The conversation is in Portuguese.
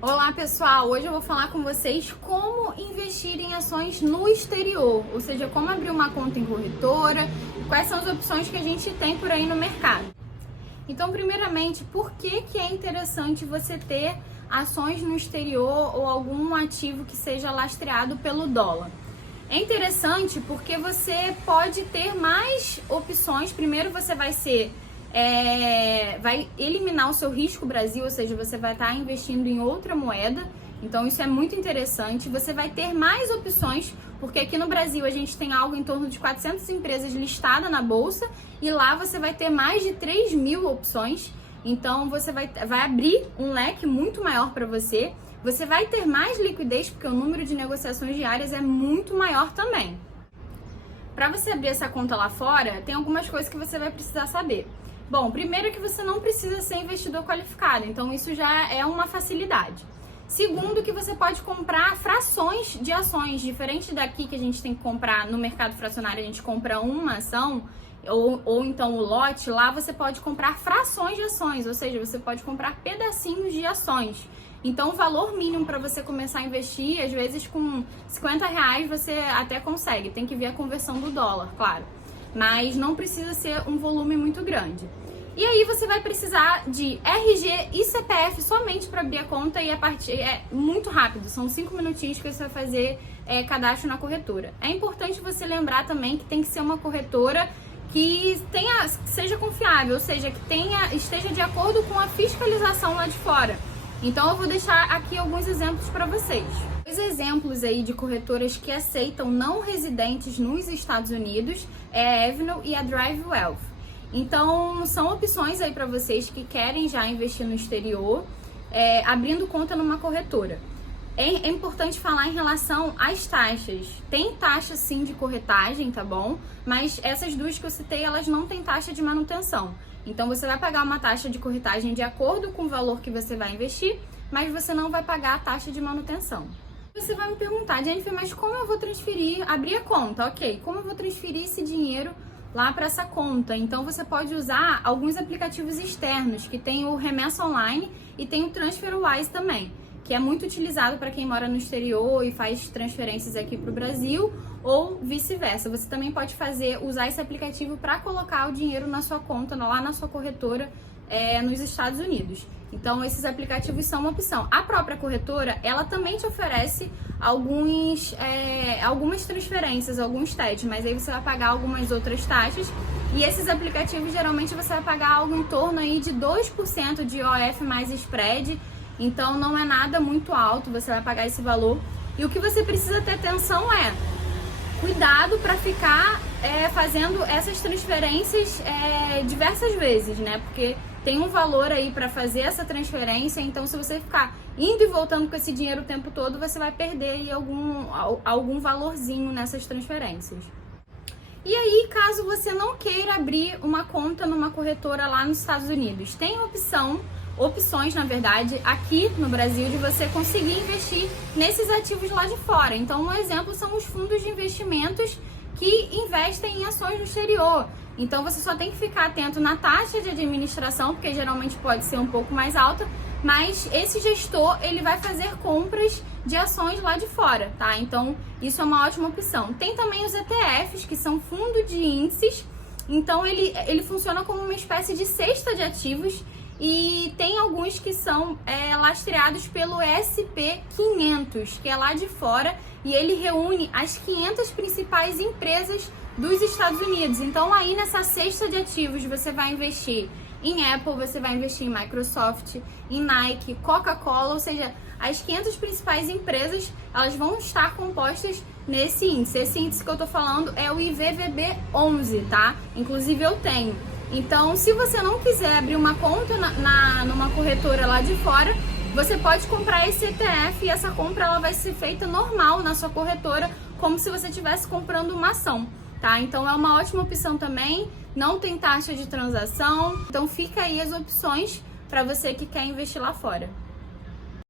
Olá pessoal, hoje eu vou falar com vocês como investir em ações no exterior, ou seja, como abrir uma conta em corretora, quais são as opções que a gente tem por aí no mercado. Então, primeiramente, por que é interessante você ter ações no exterior ou algum ativo que seja lastreado pelo dólar? É interessante porque você pode ter mais opções. Primeiro você vai eliminar o seu risco Brasil, ou seja, você vai estar investindo em outra moeda, então isso é muito interessante. Você vai ter mais opções, porque aqui no Brasil a gente tem algo em torno de 400 empresas listadas na bolsa, e lá você vai ter mais de 3.000 opções, então você vai abrir um leque muito maior para você. Você vai ter mais liquidez, porque o número de negociações diárias é muito maior também. Para você abrir essa conta lá fora, tem algumas coisas que você vai precisar saber. Bom, primeiro que você não precisa ser investidor qualificado, então isso já é uma facilidade. Segundo, que você pode comprar frações de ações, diferente daqui que a gente tem que comprar no mercado fracionário, a gente compra uma ação, ou então o lote. Lá você pode comprar frações de ações, ou seja, você pode comprar pedacinhos de ações. Então o valor mínimo para você começar a investir, às vezes com R$50 você até consegue, tem que ver a conversão do dólar, claro. Mas não precisa ser um volume muito grande. E aí você vai precisar de RG e CPF somente para abrir a conta, e é muito rápido, são 5 minutinhos que você vai fazer cadastro na corretora. É importante você lembrar também que tem que ser uma corretora que seja confiável, ou seja, que esteja de acordo com a fiscalização lá de fora. Então eu vou deixar aqui alguns exemplos para vocês. Dois exemplos aí de corretoras que aceitam não residentes nos Estados Unidos é a Avenue e a Drive Wealth. Então são opções aí para vocês que querem já investir no exterior, abrindo conta numa corretora. É importante falar em relação às taxas. Tem taxa sim de corretagem, tá bom? Mas essas duas que eu citei, elas não têm taxa de manutenção. Então você vai pagar uma taxa de corretagem de acordo com o valor que você vai investir, mas você não vai pagar a taxa de manutenção. Você vai me perguntar, Jennifer, mas como eu vou abrir a conta? Ok, como eu vou transferir esse dinheiro lá para essa conta? Então você pode usar alguns aplicativos externos, que tem o Remessa Online e tem o TransferWise também, que é muito utilizado para quem mora no exterior e faz transferências aqui para o Brasil, ou vice-versa. Você também pode usar esse aplicativo para colocar o dinheiro na sua conta, lá na sua corretora, nos Estados Unidos. Então esses aplicativos são uma opção. A própria corretora, ela também te oferece algumas transferências, alguns TEDs, mas aí você vai pagar algumas outras taxas, e esses aplicativos geralmente você vai pagar algo em torno aí de 2% de IOF mais spread. Então não é nada muito alto, você vai pagar esse valor. E o que você precisa ter atenção é cuidado para ficar fazendo essas transferências diversas vezes, né? Porque tem um valor aí para fazer essa transferência, então se você ficar indo e voltando com esse dinheiro o tempo todo, você vai perder aí algum valorzinho nessas transferências. E aí, caso você não queira abrir uma conta numa corretora lá nos Estados Unidos, tem opções, na verdade, aqui no Brasil, de você conseguir investir nesses ativos lá de fora. Então, um exemplo são os fundos de investimentos que investem em ações no exterior. Então, você só tem que ficar atento na taxa de administração, porque geralmente pode ser um pouco mais alta, mas esse gestor, ele vai fazer compras de ações lá de fora, tá? Então, isso é uma ótima opção. Tem também os ETFs, que são fundo de índices. Então, ele funciona como uma espécie de cesta de ativos, e tem alguns que são lastreados pelo SP500, que é lá de fora, e ele reúne as 500 principais empresas dos Estados Unidos. Então aí nessa cesta de ativos você vai investir em Apple, você vai investir em Microsoft, em Nike, Coca-Cola, ou seja, as 500 principais empresas, elas vão estar compostas nesse índice. Esse índice que eu tô falando é o IVVB11, tá? Inclusive eu tenho. Então, se você não quiser abrir uma conta numa corretora lá de fora, você pode comprar esse ETF, e essa compra ela vai ser feita normal na sua corretora, como se você estivesse comprando uma ação, tá? Então é uma ótima opção também, não tem taxa de transação. Então fica aí as opções para você que quer investir lá fora.